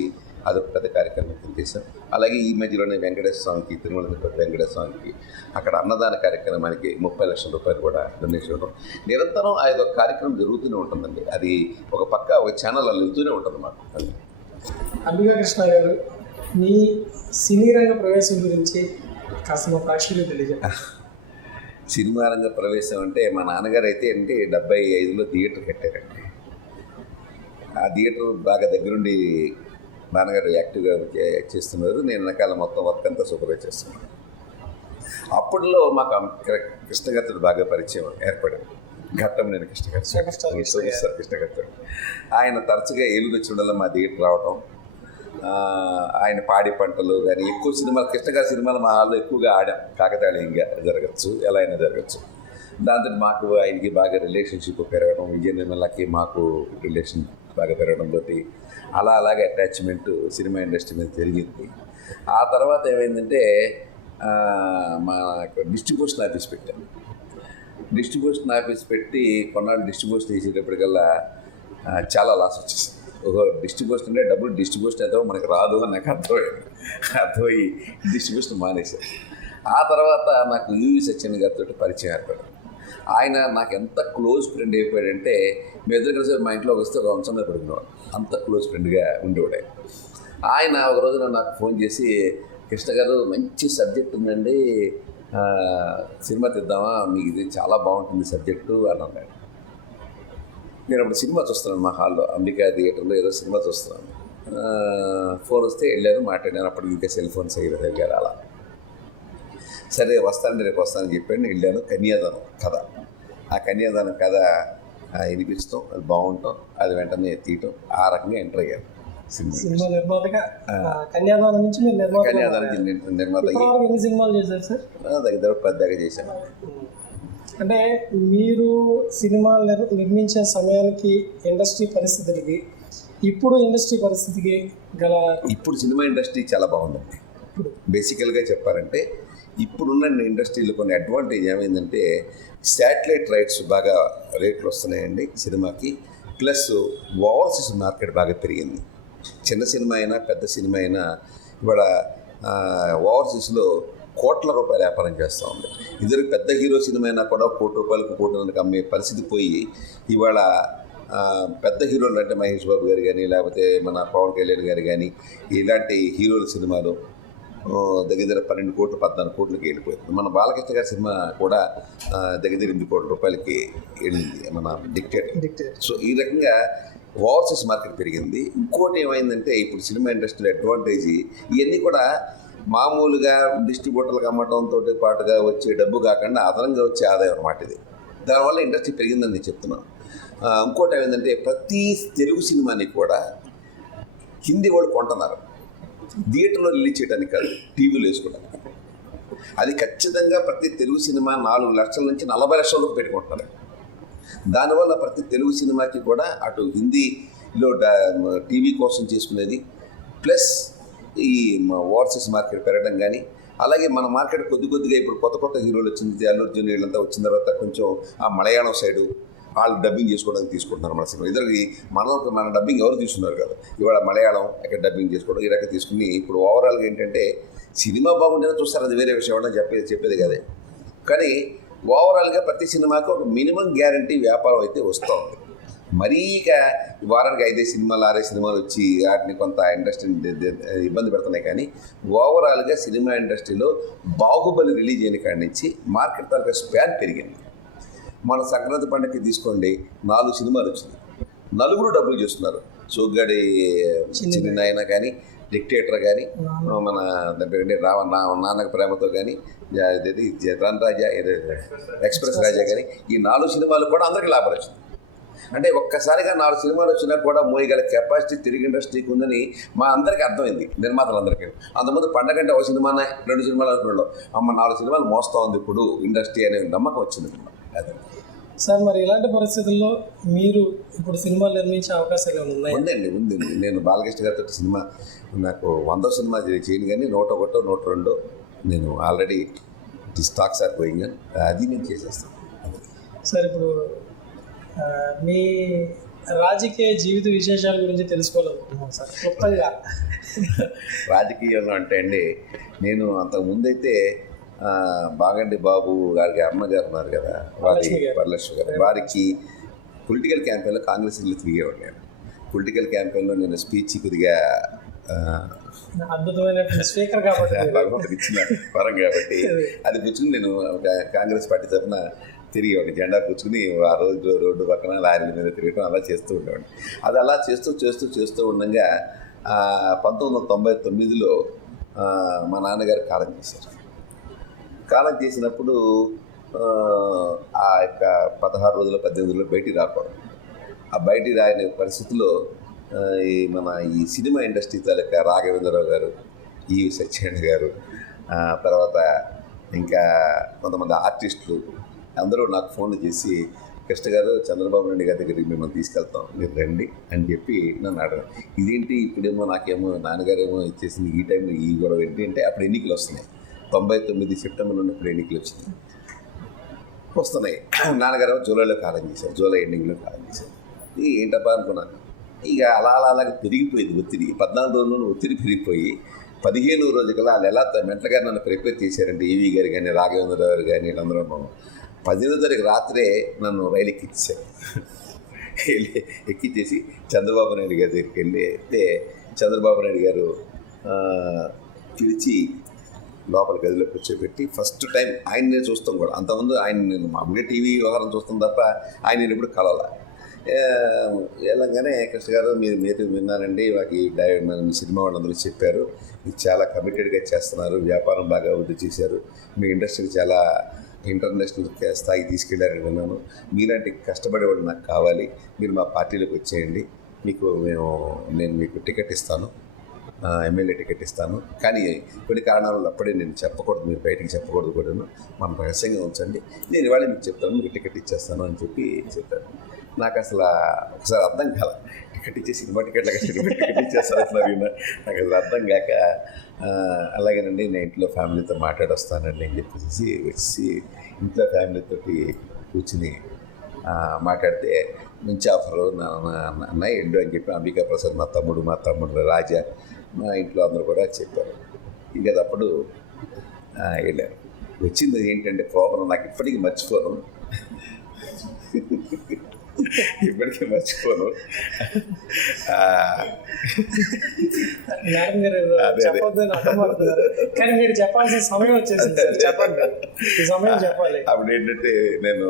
అదొక పెద్ద కార్యక్రమం చేశాం. అలాగే ఈ మధ్యలోనే వెంకటేశ్వర స్వామికి, తిరుమల వెంకటేశ్వర స్వామికి అక్కడ అన్నదాన కార్యక్రమానికి ₹30 లక్షల కూడా డొనేషన్ ఇవ్వడం. నిరంతరం అదొక కార్యక్రమం జరుగుతూనే ఉంటుందండి. అది ఒక పక్క ఒక ఛానల్ వెళ్తూనే ఉంటుంది మాకు. అంబికా కృష్ణ గారు, మీ సినీ రంగ ప్రవేశం గురించి కాస్త మా ప్రేక్షకులకు తెలియజేయండి. సినిమా రంగ ప్రవేశం అంటే, మా నాన్నగారు అయితే 75లో థియేటర్ కట్టారండి. ఆ థియేటర్ బాగా దగ్గరుండి నాన్నగారు యాక్టివ్గా చేస్తున్నారు. నేను వెనకాల మొత్తం వర్క్ అంతా సూపర్వైజ్ చేస్తున్నాను. అప్పట్లో మాకు కృష్ణగత్తుడు బాగా పరిచయం ఏర్పడింది. ఘట్టమనేని కృష్ణగత్తుడు. ఆయన తరచుగా ఏలూరు వచ్చిన మా థియేటర్ రావటం, ఆయన పాడి పంటలు కానీ ఎక్కువ సినిమాలు, కృష్ణగారి సినిమాలు మా హాల్లో ఎక్కువగా ఆడాం. కాకతాళీయంగా జరగచ్చు, ఎలా అయినా జరగచ్చు. దాంతో మాకు ఆయనకి బాగా రిలేషన్షిప్ పెరగడం, విజయ నిర్మలకి మాకు రిలేషన్ బాగా పెరగడంతో అలాగే అటాచ్మెంట్ సినిమా ఇండస్ట్రీ మీద జరిగింది. ఆ తర్వాత ఏమైందంటే, మా డిస్ట్రిబ్యూషన్ ఆఫీస్ పెట్టాను. డిస్ట్రిబ్యూషన్ ఆఫీస్ పెట్టి కొన్నాళ్ళు డిస్ట్రిబ్యూషన్ చేసేటప్పటికల్లా చాలా లాస్ వచ్చేసింది. ఒక డిస్ట్రిబ్యూషన్ అంటే డబ్బులు డిస్ట్రిబ్యూషన్ అయితే మనకు రాదు అని నాకు అర్థమయ్యి డిస్ట్రిబ్యూషన్ మానేశాను. ఆ తర్వాత నాకు యూవి సత్యన్ గారితో పరిచయం ఏర్పడింది. ఆయన నాకు ఎంత క్లోజ్ ఫ్రెండ్ అయిపోయాడంటే, మీ ఇద్దరు కలిసి మా ఇంట్లోకి వస్తే ఒక వంశంలో పడుకునేవాడు. అంత క్లోజ్ ఫ్రెండ్గా ఉండేవాడే. ఆయన ఒక రోజున నాకు ఫోన్ చేసి, కృష్ణ గారు మంచి సబ్జెక్ట్ ఉందండి, సినిమా తీద్దామా, మీకు ఇది చాలా బాగుంటుంది సబ్జెక్టు అని అన్నాడు. నేను అప్పుడు సినిమా చూస్తున్నాను మా హాల్లో, అంబికా థియేటర్లో ఏదో సినిమా చూస్తున్నాను. ఫోన్ వస్తే వెళ్ళాను, మాట్లాడాను. అప్పటికి ఇంకా సెల్ ఫోన్స్ అయ్యారు. అలా సరే వస్తాను, రేపు వస్తానని చెప్పాను. వెళ్ళాను. కన్యాదానం కథ, ఆ కన్యాదానం కథ వినిపించడం, అది బాగుంటాం, అది వెంటనే తీయటం, ఆ రకంగా ఎంటర్ అయ్యాను. సినిమా నిర్మాతగా కన్యాదానం నుంచి మీరు నిర్మాత కన్యాదానం నిర్మాత ఇప్పటివరకు ఎన్ని సినిమాలు చేశారు సార్? దగ్గర పెద్దగా చేశాను. అంటే మీరు సినిమాలు నిర్మించే సమయానికి ఇండస్ట్రీ పరిస్థితులకి ఇప్పుడు ఇండస్ట్రీ పరిస్థితికి గల ఇప్పుడు సినిమా ఇండస్ట్రీ చాలా బాగుందండి. బేసికల్గా చెప్పాలంటే ఇప్పుడున్న ఇండస్ట్రీలో కొన్ని అడ్వాంటేజ్ ఏమైందంటే శాటిలైట్ రైట్స్ బాగా రేట్లు వస్తున్నాయండి సినిమాకి. ప్లస్ ఓవర్సీస్ మార్కెట్ బాగా పెరిగింది. చిన్న సినిమా అయినా పెద్ద సినిమా అయినా ఇవాళ ఓవర్సీస్లో కోట్ల రూపాయల వ్యాపారం చేస్తూ ఉంది. ఇద్దరు పెద్ద హీరో సినిమా అయినా కూడా ₹1 కోటి అమ్మే పరిస్థితి పోయి ఇవాళ పెద్ద హీరోలు అంటే మహేష్ బాబు గారు కానీ లేకపోతే మన పవన్ కళ్యాణ్ గారు కానీ ఇలాంటి హీరోల సినిమాలు దగ్గర 12 కోట్లు 14 కోట్లకి వెళ్ళిపోయింది. మన బాలకృష్ణ గారి సినిమా కూడా దగ్గర 8 కోట్ల రూపాయలకి వెళ్ళింది మన డిక్టేటర్. సో ఈ రకంగా ఓవర్సీస్ మార్కెట్ పెరిగింది. ఇంకోటి ఏమైందంటే ఇప్పుడు సినిమా ఇండస్ట్రీలో అడ్వాంటేజ్ ఇవన్నీ కూడా మామూలుగా డిస్ట్రిబ్యూటర్లకు అమ్మటంతో పాటుగా వచ్చే డబ్బు కాకుండా అదనంగా వచ్చే ఆదాయం అన్నమాట ఇది. దానివల్ల ఇండస్ట్రీ పెరిగిందని నేను చెప్తున్నాను. ఇంకోటి ఏమైందంటే ప్రతి తెలుగు సినిమాని కూడా హిందీ వాళ్ళు కొంటున్నారు. థియేటర్లో రిలీజ్ చేయడానికి కాదు, టీవీలో వేసుకోవడానికి. అది ఖచ్చితంగా ప్రతి తెలుగు సినిమా 4 లక్షల నుంచి 40 లక్షల వరకు పెట్టుకుంటున్నారు. దానివల్ల ప్రతి తెలుగు సినిమాకి కూడా అటు హిందీలో టీవీ కోసం చేసుకునేది ప్లస్ ఈ ఓవర్సీస్ మార్కెట్ పెరగడం కానీ, అలాగే మన మార్కెట్ కొద్దిగా ఇప్పుడు కొత్త హీరోలు వచ్చింది, అల్లు అర్జున్ వీళ్ళంతా వచ్చిన తర్వాత కొంచెం ఆ మలయాళం సైడు వాళ్ళు డబ్బింగ్ చేసుకోవడానికి తీసుకుంటున్నారు మన సినిమా. ఇద్దరికి మన డబ్బింగ్ ఎవరు తీసుకున్నారు కదా, ఇవాళ మలయాళం ఇక్కడ డబ్బింగ్ చేసుకోవడం ఈ రకంగా తీసుకుని ఇప్పుడు ఓవరాల్గా ఏంటంటే సినిమా బాగుంటేనే చూస్తారు, అది వేరే విషయం అని చెప్పేది కదే. కానీ ఓవరాల్గా ప్రతి సినిమాకి ఒక మినిమం గ్యారంటీ వ్యాపారం అయితే వస్తూ ఉంది. మరీ ఇక వారానికి 5 సినిమాలు 6 సినిమాలు వచ్చి వాటిని కొంత ఇండస్ట్రీని ఇబ్బంది పెడుతున్నాయి. కానీ ఓవరాల్గా సినిమా ఇండస్ట్రీలో బాహుబలి రిలీజ్ అయిన కాడి నుంచి మార్కెట్ తాలూకా స్పాన్ పెరిగింది. మన సంక్రాంతి పండుగకి తీసుకోండి, 4 సినిమాలు వచ్చింది, 4 డబ్బులు చేస్తున్నారు. సోగ్గాడి చిన్న అయినా కానీ, డిక్టేటర్ కానీ, మన నాన్నక ప్రేమతో కానీ, రన్ రాజా ఎక్స్ప్రెస్ రాజా కానీ, ఈ 4 సినిమాలు కూడా అందరికీ లాభాలు వచ్చింది. అంటే ఒక్కసారిగా 4 సినిమాలు వచ్చినా కూడా మోయగల కెపాసిటీ తిరిగి ఇండస్ట్రీకి ఉందని మా అందరికీ అర్థమైంది, నిర్మాతలందరికీ. అంతకుముందు పండగంటే 1 సినిమానే 2 సినిమాలు అనుకున్నాడు, అమ్మ 4 సినిమాలు మోస్తూ ఉంది ఇప్పుడు ఇండస్ట్రీ అనే నమ్మకం వచ్చింది. అదే సార్, మరి ఇలాంటి పరిస్థితుల్లో మీరు ఇప్పుడు సినిమాలు నిర్మించే అవకాశాలు ఉన్నాయి? ఉంది. నేను బాలకృష్ణ గారితో సినిమా నాకు 100 సినిమా చేయను కానీ 101 102 నేను ఆల్రెడీ స్టాక్స్ ఆర్ గోయింగ్, అది నేను చేసేస్తాను. సార్, ఇప్పుడు మీ రాజకీయ జీవిత విశేషాల గురించి తెలుసుకోవాలనుకుంటున్నాను సార్ క్లుప్తంగా. రాజకీయంలో అంటే అండి, నేను అంతకుముందైతే బాగండి బాబు గారికి అమ్మగారు ఉన్నారు కదా, వరలక్ష్మి గారు, వారికి పొలిటికల్ క్యాంపెయిన్లో కాంగ్రెస్లో తిరిగేవాడు. నేను పొలిటికల్ క్యాంపెయిన్లో నేను స్పీచ్ కొద్దిగా అద్భుతమైన స్పీకర్ కాబట్టి భగవంతుడు ఇచ్చిన వరం కాబట్టి అది పుచ్చుకుని నేను కాంగ్రెస్ పార్టీ తరఫున తిరిగేవాడిని. జెండా పుచ్చుకుని ఆ రోజు రోడ్డు పక్కన లారీల మీద తిరగడం అలా చేస్తూ ఉండేవాడిని. అది అలా చేస్తూ ఉండగా 1999లో మా నాన్నగారు కాలం చేశారు. కాలం చేసినప్పుడు ఆ యొక్క 16 రోజులు 18 రోజులు బయటికి రాకూడదు. ఆ బయటికి రాని పరిస్థితుల్లో ఈ సినిమా ఇండస్ట్రీ తాలూకా రాఘవేంద్రరావు గారు, ఈ సత్యనారాయణ గారు, తర్వాత ఇంకా కొంతమంది ఆర్టిస్టులు అందరూ నాకు ఫోన్లు చేసి, కృష్ణ గారు చంద్రబాబు నాయుడు గారి దగ్గరికి మిమ్మల్ని తీసుకెళ్తాం, మీరు రండి అని చెప్పి నన్ను అడగ. ఇదేంటి ఇప్పుడేమో నాకేమో నాన్నగారేమో ఇచ్చేసింది, ఈ టైంలో ఈ గొడవ ఏంటి అంటే అప్పుడు ఎన్నికలు వస్తున్నాయి. 99 సెప్టెంబర్లో ఉన్నప్పుడు ఎన్నికలు వస్తున్నాయి. నాన్నగారు జూలైలో కాలం చేశారు, జూలై ఎండింగ్లో కాలం చేశారు. ఇది ఏంటబ్బా అనుకున్నాను. ఇక అలాగే పెరిగిపోయింది ఒత్తిడి. 14 రోజుల్లో ఒత్తిడి పెరిగిపోయి 15వ రోజు కల్లా వాళ్ళు ఎలా మెంటల్ గారు నన్ను ప్రిపేర్ చేశారంటే ఈవీ గారు కానీ రాఘవేంద్రరావు గారు కానీ వీళ్ళందరూ 15వ తారీఖు రాత్రే నన్ను రైలు ఎక్కించారు. ఎక్కించేసి చంద్రబాబు నాయుడు గారి దగ్గరికి వెళ్తే చంద్రబాబు నాయుడు గారు పిలిచి లోపల గదిలో కూర్చోబెట్టి ఫస్ట్ టైం ఆయన్నే చూస్తాం కూడా. అంతకుముందు ఆయన నేను మామూలుగా టీవీ వ్యవహారం చూస్తాం తప్ప ఆయన నేను ఎప్పుడు కలవాల. వెళ్ళంగానే కృష్ణ గారు మీరు విన్నారండి, మాకు మీ సినిమా వాళ్ళందరూ చెప్పారు, మీరు చాలా కమిటెడ్గా చేస్తున్నారు, వ్యాపారం బాగా అభివృద్ధి చేశారు, మీ ఇండస్ట్రీని చాలా ఇంటర్నేషనల్ స్థాయికి తీసుకెళ్లారని విన్నాను, మీలాంటి కష్టపడేవాళ్ళు నాకు కావాలి, మీరు మా పార్టీలోకి వచ్చేయండి నేను మీకు టికెట్ ఇస్తాను, ఎమ్మెల్యే టికెట్ ఇస్తాను, కానీ కొన్ని కారణాల వల్ల అప్పుడే నేను చెప్పకూడదు, మీరు బయటికి చెప్పకూడదు కూడాను, మనం రహస్యంగా ఉంచండి, నేను ఇవాళ మీకు చెప్తాను, మీకు టికెట్ ఇచ్చేస్తాను అని చెప్పాడు. నాకు అసలు ఒకసారి అర్థం కాల, టికెట్ ఇచ్చే సినిమా టికెట్ ఇచ్చేస్తారు నాకు అసలు అర్థం కాక, అలాగేనండి నేను ఇంట్లో ఫ్యామిలీతో మాట్లాడొస్తానండి అని చెప్పేసి వచ్చి ఇంట్లో ఫ్యామిలీతోటి కూర్చుని మాట్లాడితే మంచి ఆఫరు అన్న ఎండు అని చెప్పి అంబికా ప్రసాద్ మా తమ్ముడు రాజా మా ఇంట్లో అందరూ కూడా చెప్పారు. ఇంకా అప్పుడు వెళ్ళారు. వచ్చింది ఏంటంటే కోపం నాకు ఇప్పటికీ మర్చిపోను. మేడం గారు చెప్పొద్దని అర్థమవుతున్నారు, కానీ మీరు చెప్పాల్సిన సమయం వచ్చేసింది సార్, చెప్పండి, ఈ సమయం చెప్పాలి. అప్పుడు ఏంటంటే నేను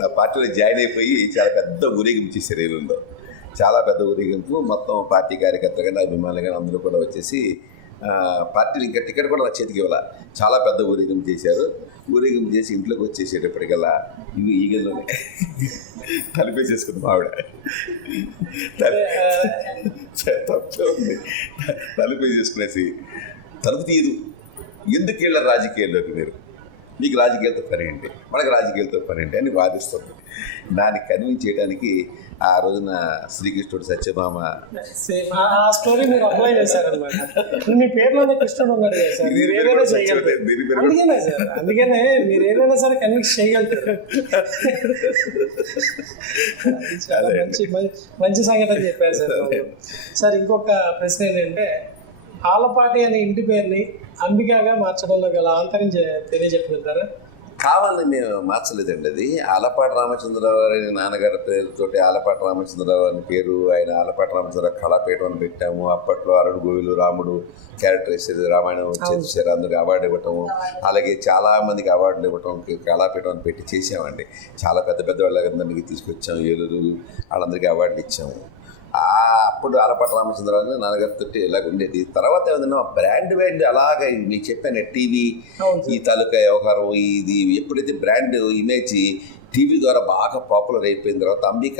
నా పార్టీలో జాయిన్ అయిపోయి చాలా పెద్ద ఊరేగింపు చేశారు ఏలూరులో, చాలా పెద్ద ఊరేగింపు, మొత్తం పార్టీ కార్యకర్తలు కానీ అభిమానులు కానీ అందరూ కూడా వచ్చేసి పార్టీలు ఇంకా టికెట్ కూడా నా చేతికి ఇవ్వాల, చాలా పెద్ద ఊరేగింపు చేశారు. ఊరేగింపు చేసి ఇంట్లోకి వచ్చేసేటప్పటికల్లా ఇవి ఈ గదిలోనే తలిపేసేసుకుంది ఆవిడ. తప్పే ఉంది, తలిపేసేసుకునేసి తలుపు తీయదు. ఎందుకు వెళ్ళారు రాజకీయాల్లోకి మీరు, మీకు రాజకీయాలతో పని ఏంటి, మనకు రాజకీయాలతో పని ఏంటి అని వాదిస్తుంది. దాన్ని కన్విన్స్ చేయడానికి ఆ రోజున శ్రీకృష్ణుడు సత్యభామ ఆ స్టోరీ మీరు అప్లై చేశారనమాట. మీ పేరులోనే కృష్ణుడు ఉన్నాడు కదా సార్, మీరు ఏదైనా చేయగలుగుతారు. అందుకనే సార్, అందుకనే మీరు ఏదైనా సరే కన్విన్స్ చేయగలుగుతారు. చాలా మంచి సంగతి అని చెప్పారు సార్. సార్ ఇంకొక ప్రశ్న ఏంటంటే, ఆలపాటి అనే ఇంటి పేరుని అంబికాగా మార్చడంలో గల ఆంతర్యం తెలియజెప్పగలుగుతారా? కావాలని మేము మార్చలేదండి. అది ఆలపాటి రామచంద్రరావు గారి నాన్నగారి పేరుతోటి ఆలపాటి రామచంద్రరావు అని పేరు, ఆయన ఆలపాటి రామచంద్రరావు కళాపీఠం అని పెట్టాము. అప్పట్లో అరుణ్ గోవిలు రాముడు క్యారెక్టర్ వేసేది, రామాయణం చేశారు, అందరికి అవార్డు ఇవ్వటము, అలాగే చాలామందికి అవార్డులు ఇవ్వటం, కళాపీఠం అని పెట్టి చేసామండి. చాలా పెద్ద పెద్ద వాళ్ళందరికీ తీసుకొచ్చాము, ఏలూరు వాళ్ళందరికీ అవార్డులు ఇచ్చాము. అప్పుడు ఆలపాటి రామచంద్రరావు నాన్నగారితో ఇలాగ ఉండేది. తర్వాత ఏదైనా బ్రాండ్ అలాగే మీకు చెప్పాను, టీవీ ఈ తాలూకా వ్యవహారం, ఇది ఎప్పుడైతే బ్రాండ్ ఇమేజ్ టీవీ ద్వారా బాగా పాపులర్ అయిపోయిన తర్వాత అంబిక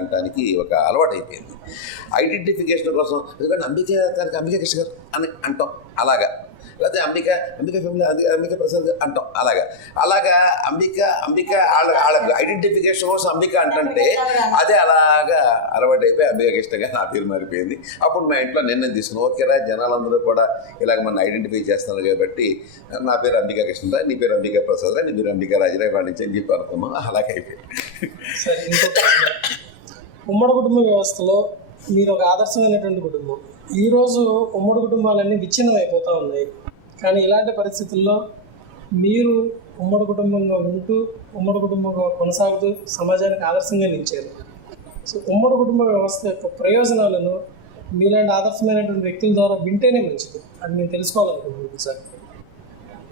అంటానికి ఒక అలవాటు అయిపోయింది. ఐడెంటిఫికేషన్ కోసం ఎందుకంటే అంబికా కృష్ణ గారు అని అంటాం, అలాగా, లేకపోతే అంబికా ఫ్యామిలీ అంబికా ప్రసాద్ అంటాం, అలాగా అంబిక వాళ్ళ ఐడెంటిఫికేషన్ కోసం అంబిక అంటే అదే అలాగా అలవాటు అయిపోయి అంబికా కృష్ణగా నా పేరు మారిపోయింది. అప్పుడు మా ఇంట్లో నిర్ణయం తీసుకున్నాం, ఓకేరా జనాలందరూ కూడా ఇలాగ మనం ఐడెంటిఫై చేస్తున్నారు కాబట్టి నా పేరు అంబికా కృష్ణరా, నీ పేరు అంబికా ప్రసాద్, నీ పేరు అంబికా రాజరా ఇవాళ నుంచి అని చెప్పి అనుకున్నాం. అలాగే అయిపోయింది. సరే, ఉమ్మడి కుటుంబ వ్యవస్థలో మీరు ఒక ఆదర్శమైనటువంటి కుటుంబం. ఈరోజు ఉమ్మడి కుటుంబాలన్నీ విచ్ఛిన్నం అయిపోతూ ఉన్నాయి, కానీ ఇలాంటి పరిస్థితుల్లో మీరు ఉమ్మడి కుటుంబంగా ఉంటూ ఉమ్మడి కుటుంబంగా కొనసాగుతూ సమాజానికి ఆదర్శంగా నిలిచారు. సో ఉమ్మడి కుటుంబ వ్యవస్థ యొక్క ప్రయోజనాలను మీలాంటి ఆదర్శమైనటువంటి వ్యక్తుల ద్వారా వింటేనే మంచిది, అది నేను తెలుసుకోవాలనుకుంటున్నాను సార్.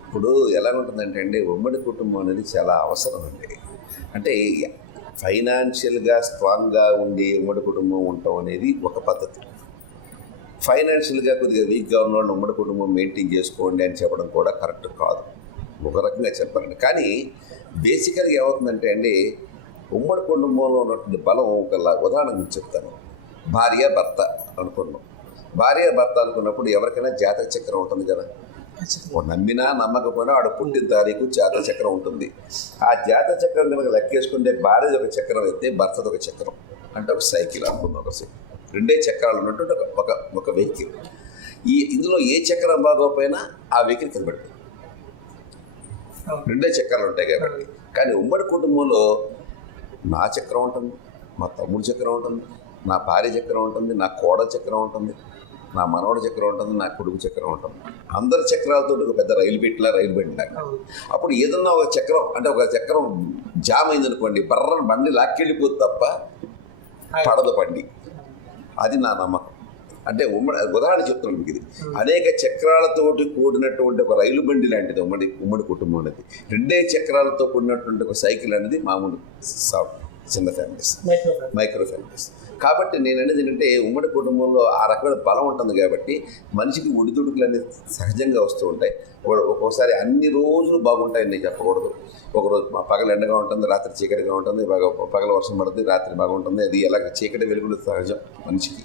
ఇప్పుడు ఎలా ఉంటుందంటే అండి, ఉమ్మడి కుటుంబం అనేది చాలా అవసరం అండి. అంటే ఫైనాన్షియల్గా స్ట్రాంగ్గా ఉండి ఉమ్మడి కుటుంబం ఉండటం అనేది ఒక పద్ధతి. ఫైనాన్షియల్గా కొద్దిగా వీక్గా ఉన్న వాళ్ళు ఉమ్మడి కుటుంబం మెయింటైన్ చేసుకోండి అని చెప్పడం కూడా కరెక్ట్ కాదు, ఒక రకంగా చెప్పాలండి. కానీ బేసికల్గా ఏమవుతుందంటే అండి, ఉమ్మడి కుటుంబంలో ఉన్నటువంటి బలం ఒక ఉదాహరణ మీకు చెప్తాను. భార్య భర్త అనుకున్నప్పుడు ఎవరికైనా జాతక చక్రం ఉంటుంది కదా, నమ్మినా నమ్మకపోయినా వాడు పుట్టిన తారీఖు జాతక చక్రం ఉంటుంది. ఆ జాతక చక్రం కనుక లెక్కేసుకుంటే భార్యది ఒక చక్రం అయితే భర్తది ఒక చక్రం, అంటే ఒక సైకిల్ అనుకుందాం, ఒక సైకిల్, రెండే చక్రాలు ఉన్నట్టు ఒక వెహికల్. ఇందులో ఏ చక్రం బాగోపోయినా ఆ వెహికల్ కనబడుతుంది, రెండే చక్రాలు ఉంటాయి కాబట్టి. కానీ ఉమ్మడి కుటుంబంలో నా చక్రం ఉంటుంది, మా తమ్ముడు చక్రం ఉంటుంది, నా భార్య చక్రం ఉంటుంది, నా కోడల చక్రం ఉంటుంది, నా మనవడి చక్రం ఉంటుంది, నా కొడుకు చక్రం ఉంటుంది. అందరి చక్రాలతో ఒక పెద్ద రైలు బండిలాగా. అప్పుడు ఏదన్నా ఒక చక్రం, అంటే ఒక చక్రం జామ్ అయిందనుకోండి, బర్రని బండి లాక్కెళ్ళిపోతుంది తప్ప పడదు బండి. అది నా నమ్మకం. అంటే ఉదాహరణ చెప్తున్నాను మీకు, ఇది అనేక చక్రాలతోటి కూడినటువంటి ఒక రైలు బండి లాంటిది ఉమ్మడి కుటుంబం అనేది. రెండే చక్రాలతో కూడినటువంటి ఒక సైకిల్ అనేది మామూలు చిన్న ఫ్యామిలీస్, మైక్రో ఫ్యామిలీస్. కాబట్టి నేను అనేది ఏంటంటే ఉమ్మడి కుటుంబంలో ఆ రకమైన బలం ఉంటుంది కాబట్టి మనిషికి ఒడిదుడుకులు అనేది సహజంగా వస్తూ ఉంటాయి. ఒక్కోసారి అన్ని రోజులు బాగుంటాయని నేను చెప్పకూడదు. ఒకరోజు పగలు ఎండగా ఉంటుంది, రాత్రి చీకటిగా ఉంటుంది, పగల వర్షం పడుతుంది, రాత్రి బాగుంటుంది. అది ఎలాగ చీకటి వెలుగులు సహజం మనిషికి.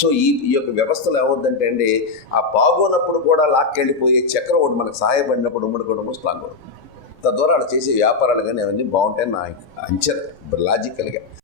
సో ఈ యొక్క వ్యవస్థలో ఏమవుద్దంటే అండి, ఆ బాగోనప్పుడు కూడా లాక్కెళ్ళిపోయే చక్రం ఒకటి మనకు సహాయపడినప్పుడు ఉమ్మడి కుటుంబం స్ట్రాంగ్ అవుతుంది. తద్వారా వాళ్ళు చేసే వ్యాపారాలు కానీ అవన్నీ బాగుంటాయని నా అంచనా లాజికల్గా.